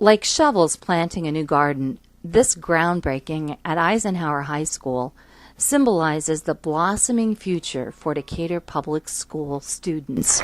Like shovels planting a new garden, this groundbreaking at Eisenhower High School symbolizes the blossoming future for Decatur Public School students.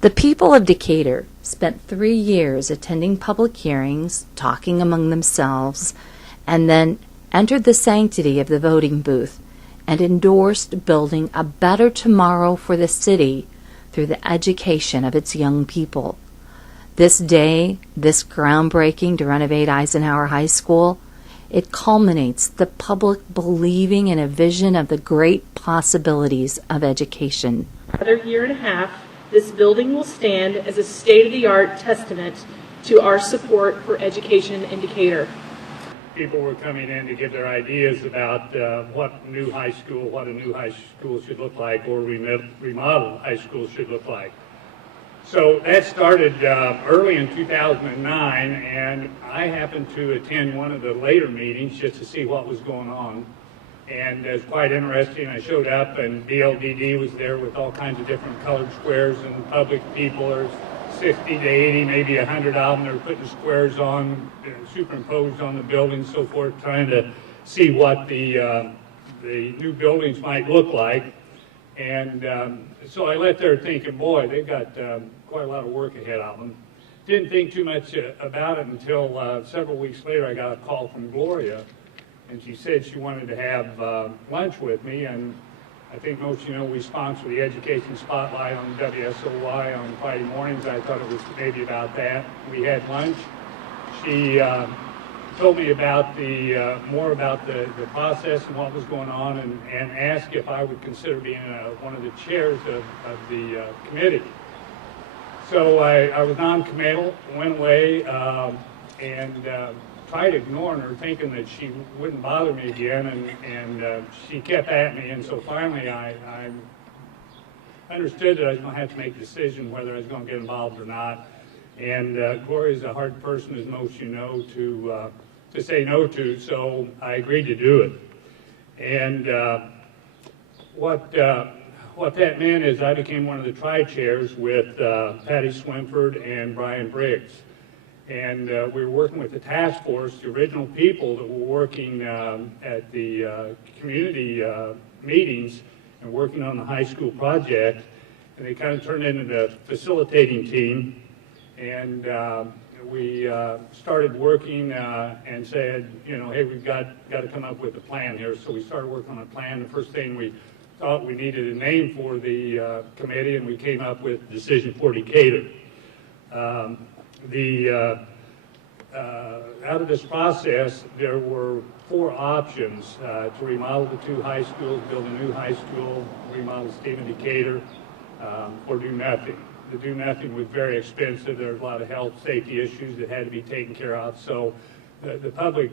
The people of Decatur spent 3 years attending public hearings, talking among themselves, and then entered the sanctity of the voting booth and endorsed building a better tomorrow for the city through the education of its young people. This day, this groundbreaking to renovate Eisenhower High School, it culminates the public believing in a vision of the great possibilities of education. Another year and a half, this building will stand as a state-of-the-art testament to our support for education in Decatur. People were coming in to give their ideas about what a new high school should look like, or remodeled high school should look like. So that started early in 2009, and I happened to attend one of the later meetings just to see what was going on. And it was quite interesting. I showed up, and BLDD was there with all kinds of different colored squares and public people. There's 60 to 80, maybe 100 of them. They were putting squares on, superimposed on the building and so forth, trying to see what the new buildings might look like. And so I left there thinking, boy, they've got quite a lot of work ahead of them. Didn't think too much about it until several weeks later I got a call from Gloria, and she said she wanted to have lunch with me. And I think most of you know we sponsor the Education Spotlight on WSOY on Friday mornings. I thought it was maybe about that. We had lunch. She told me about more about the process and what was going on, and asked if I would consider being one of the chairs of the committee. So I was non-committal, went away, and tried ignoring her, thinking that she wouldn't bother me again, and she kept at me, and so finally I understood that I was going to have to make a decision whether I was going to get involved or not. And Gloria's a hard person, as most you know, to say no to, so I agreed to do it. And what that meant is I became one of the tri-chairs with Patty Swinford and Brian Briggs. And we were working with the task force, the original people that were working at the community meetings and working on the high school project. And they kind of turned into the facilitating team. And we started working and said, you know, hey, we've got to come up with a plan here. So we started working on a plan. The first thing we thought we needed a name for the committee, and we came up with Decision for Decatur. Out of this process, there were 4 options: to remodel the 2 high schools, build a new high school, remodel Stephen Decatur, or do nothing. The do nothing was very expensive. There was a lot of health safety issues that had to be taken care of. So the public,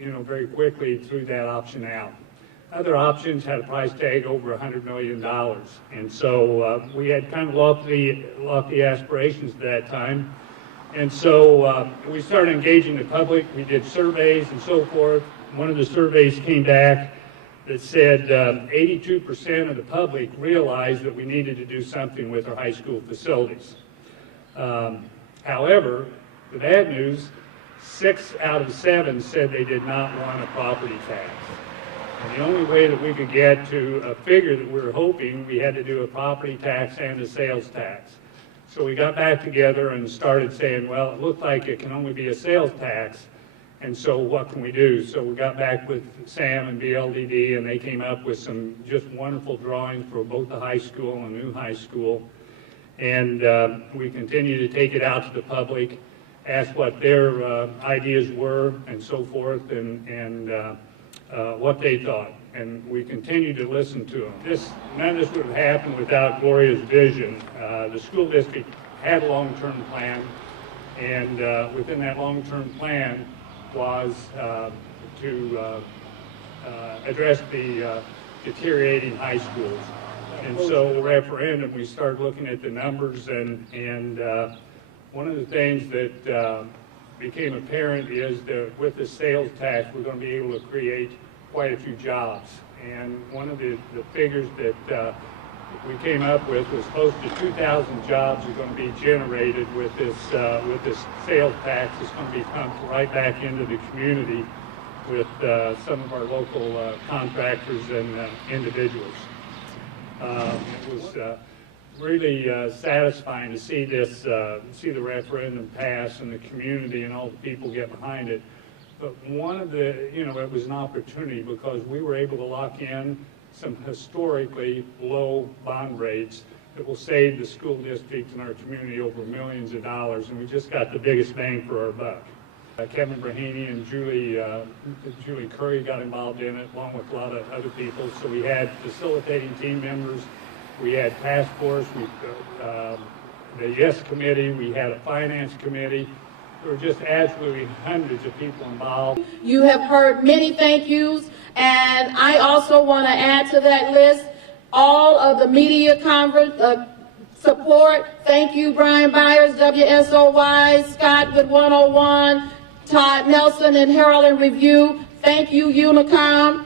you know, very quickly threw that option out. Other options had a price tag over $100 million. And so we had kind of lofty aspirations at that time. And so we started engaging the public. We did surveys and so forth. One of the surveys came back that said 82% of the public realized that we needed to do something with our high school facilities. However, the bad news, 6 out of 7 said they did not want a property tax. And the only way that we could get to a figure that we were hoping, we had to do a property tax and a sales tax. So we got back together and started saying, well, it looked like it can only be a sales tax, and so what can we do? So we got back with Sam and BLDD, and they came up with some just wonderful drawings for both the high school and new high school. And we continued to take it out to the public, ask what their ideas were and so forth, and what they thought. And we continued to listen to them. None of this would have happened without Gloria's vision. The school district had a long-term plan, and within that long-term plan was to address the deteriorating high schools. And so the referendum, we started looking at the numbers, and one of the things that became apparent is that with the sales tax, we're going to be able to create quite a few jobs. And one of the figures that we came up with was close to 2,000 jobs are going to be generated with this sales tax. It's going to be pumped right back into the community with some of our local contractors and individuals. It was really satisfying to see see the referendum pass and the community and all the people get behind it. But one of the, it was an opportunity because we were able to lock in some historically low bond rates that will save the school district and our community over millions of dollars, and we just got the biggest bang for our buck. Kevin Brahaney and Julie Curry got involved in it, along with a lot of other people. So we had facilitating team members, we had task force, the YES committee, we had a finance committee. There were just absolutely hundreds of people involved. You have heard many thank yous, and I also want to add to that list all of the media support. Thank you, Brian Byers, WSOY, Scott with 101, Todd Nelson and Herald and Review. Thank you, Unicom.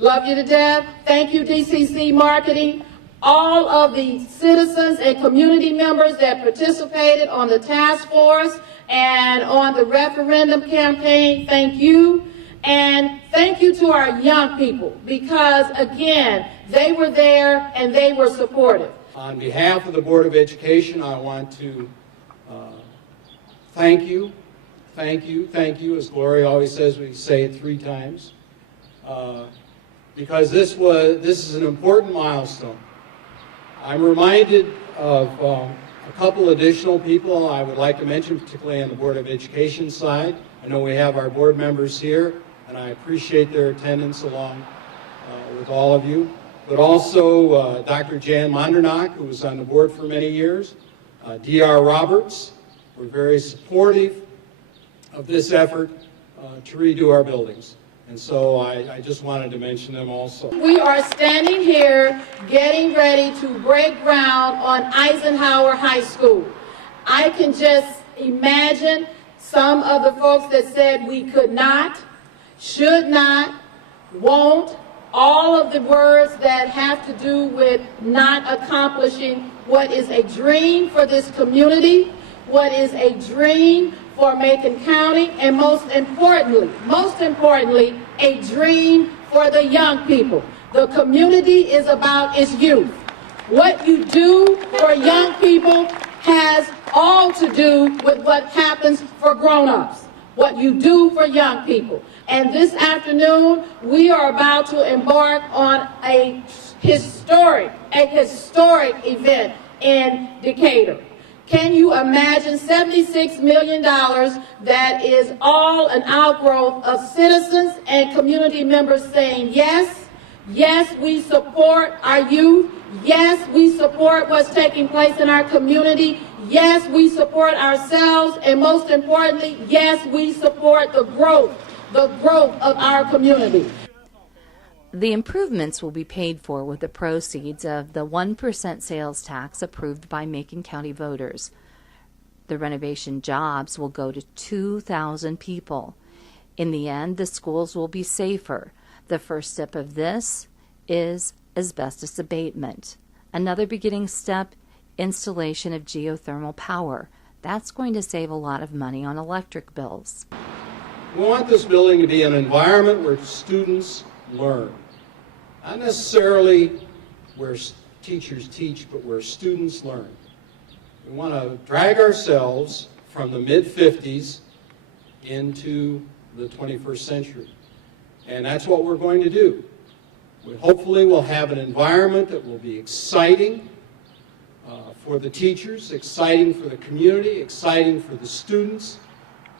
Love you to death. Thank you, DCC Marketing. All of the citizens and community members that participated on the task force and on the referendum campaign, thank you. And thank you to our young people, because again, they were there and they were supportive. On behalf of the Board of Education, I want to thank you, as Gloria always says, we say it 3 times, because this is an important milestone. I'm reminded of a couple additional people I would like to mention, particularly on the Board of Education side. I know we have our board members here, and I appreciate their attendance along with all of you. But also Dr. Jan Mondernach, who was on the board for many years, D.R. Roberts, were very supportive of this effort to redo our buildings. And so I just wanted to mention them also. We are standing here getting ready to break ground on Eisenhower High School. I can just imagine some of the folks that said we could not, should not, won't, all of the words that have to do with not accomplishing what is a dream for this community, what is a dream for Macon County, and most importantly, a dream for the young people. The community is about its youth. What you do for young people has all to do with what happens for grown-ups. What you do for young people. And this afternoon, we are about to embark on a historic event in Decatur. Can you imagine $76 million that is all an outgrowth of citizens and community members saying yes, yes, we support our youth, yes, we support what's taking place in our community, yes, we support ourselves, and most importantly, yes, we support the growth of our community. The improvements will be paid for with the proceeds of the 1% sales tax approved by Macon County voters. The renovation jobs will go to 2,000 people. In the end, the schools will be safer. The first step of this is asbestos abatement. Another beginning step, installation of geothermal power. That's going to save a lot of money on electric bills. We want this building to be an environment where students learn. Not necessarily where teachers teach, but where students learn. We want to drag ourselves from the mid-50s into the 21st century. And that's what we're going to do. Hopefully we'll have an environment that will be exciting for the teachers, exciting for the community, exciting for the students,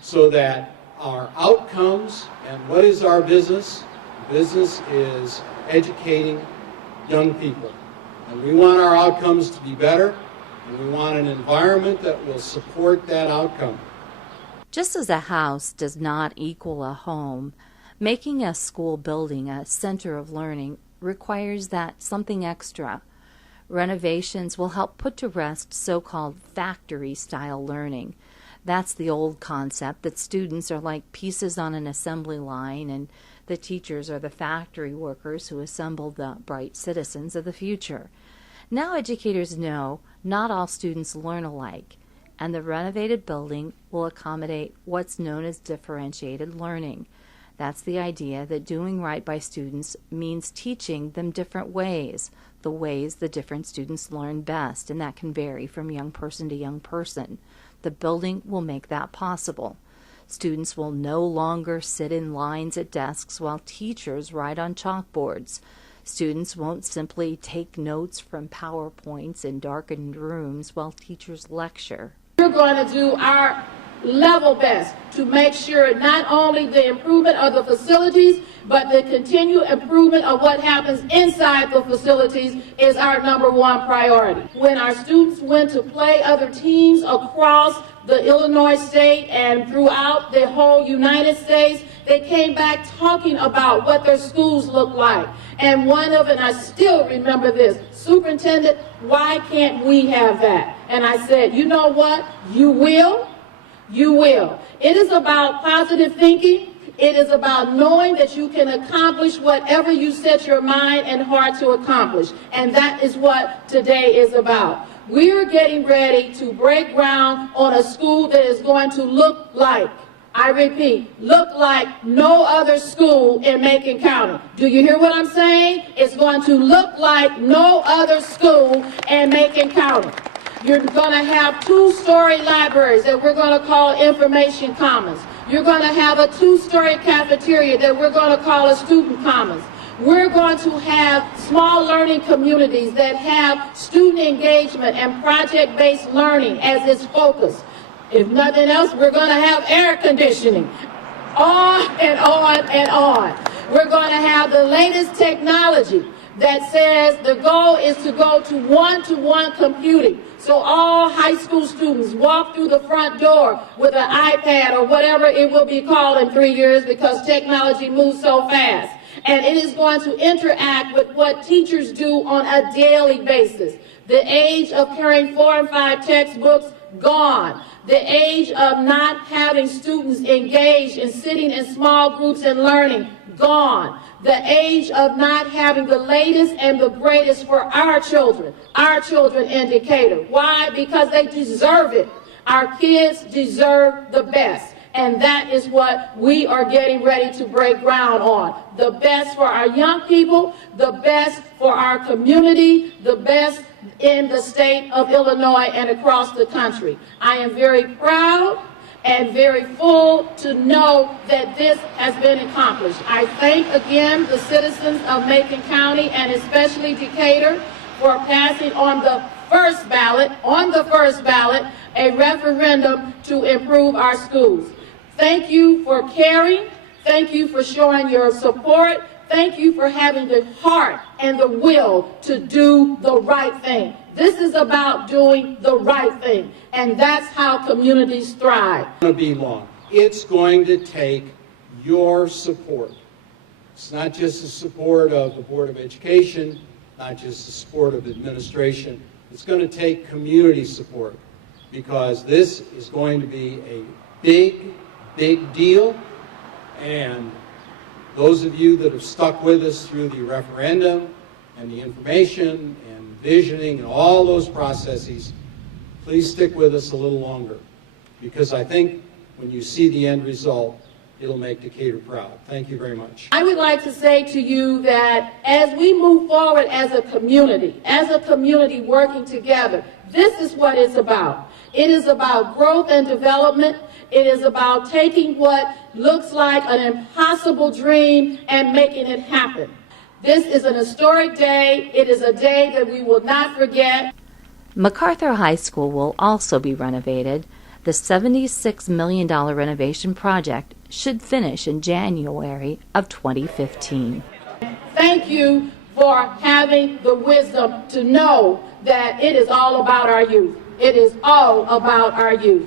so that our outcomes, and what is our business? Business is educating young people. And we want our outcomes to be better, and we want an environment that will support that outcome. Just as a house does not equal a home, making a school building a center of learning requires that something extra. Renovations will help put to rest so-called factory-style learning. That's the old concept that students are like pieces on an assembly line and the teachers are the factory workers who assemble the bright citizens of the future. Now educators know not all students learn alike, and the renovated building will accommodate what's known as differentiated learning. That's the idea that doing right by students means teaching them different ways, the ways the different students learn best, and that can vary from young person to young person. The building will make that possible. Students will no longer sit in lines at desks while teachers write on chalkboards. Students won't simply take notes from PowerPoints in darkened rooms while teachers lecture. We're going to do our level best to make sure not only the improvement of the facilities, but the continued improvement of what happens inside the facilities is our #1 priority. When our students went to play other teams across the Illinois state and throughout the whole United States, they came back talking about what their schools look like. And one of it, I still remember this, "Superintendent, why can't we have that?" And I said, "You know what? You will. You will." It is about positive thinking. It is about knowing that you can accomplish whatever you set your mind and heart to accomplish. And that is what today is about. We're getting ready to break ground on a school that is going to look like, I repeat, look like no other school in Macon County. Do you hear what I'm saying? It's going to look like no other school in Macon County. You're going to have 2-story libraries that we're going to call information commons. You're going to have a 2-story cafeteria that we're going to call a student commons. We're going to have small learning communities that have student engagement and project-based learning as its focus. If nothing else, we're going to have air conditioning. On and on and on. We're going to have the latest technology that says the goal is to go to one-to-one computing. So all high school students walk through the front door with an iPad or whatever it will be called in 3 years because technology moves so fast. And it is going to interact with what teachers do on a daily basis. The age of carrying 4 and 5 textbooks, gone. The age of not having students engaged in sitting in small groups and learning, gone. The age of not having the latest and the greatest for our children in Decatur. Why? Because they deserve it. Our kids deserve the best. And that is what we are getting ready to break ground on. The best for our young people, the best for our community, the best in the state of Illinois and across the country. I am very proud and very full to know that this has been accomplished. I thank again the citizens of Macon County and especially Decatur for passing on the first ballot, a referendum to improve our schools. Thank you for caring. Thank you for showing your support. Thank you for having the heart and the will to do the right thing. This is about doing the right thing, and that's how communities thrive. It's going to be long. It's going to take your support. It's not just the support of the Board of Education, not just the support of administration. It's going to take community support because this is going to be a big deal, and those of you that have stuck with us through the referendum and the information and visioning and all those processes, please stick with us a little longer because I think when you see the end result, it'll make Decatur proud. Thank you very much. I would like to say to you that as we move forward as a community working together, this is what it's about. It is about growth and development. It is about taking what looks like an impossible dream and making it happen. This is an historic day. It is a day that we will not forget. MacArthur High School will also be renovated. The $76 million renovation project should finish in January of 2015. Thank you for having the wisdom to know that it is all about our youth. It is all about our youth.